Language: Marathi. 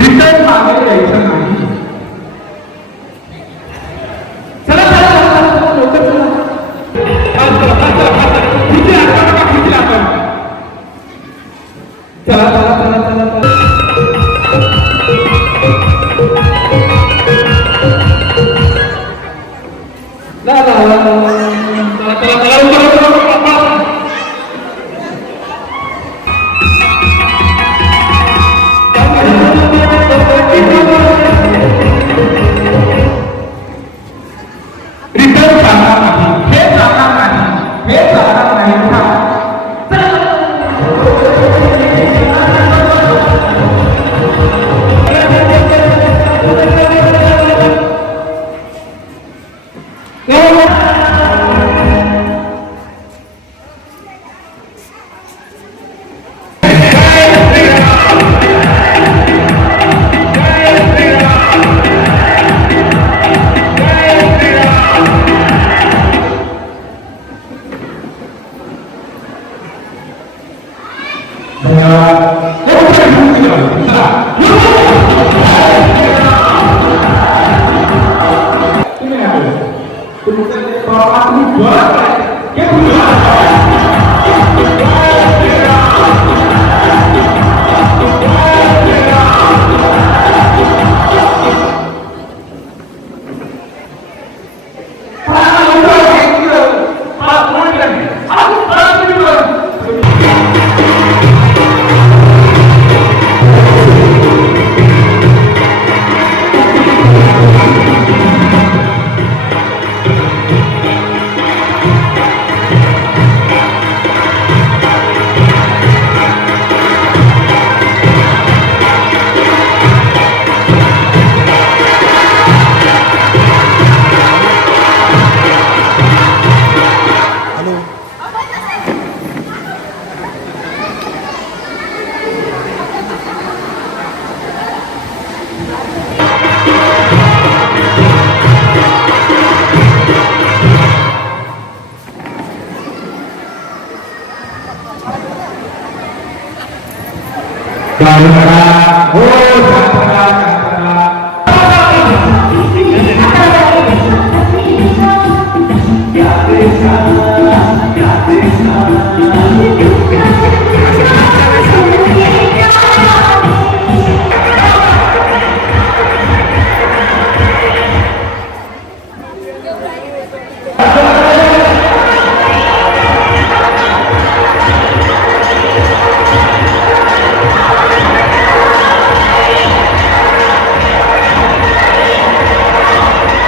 रिटर्न मागे द्यायचं नाही चला चला लोक चला चला चला चला चला la la la la Yeah. Karuna Bhuta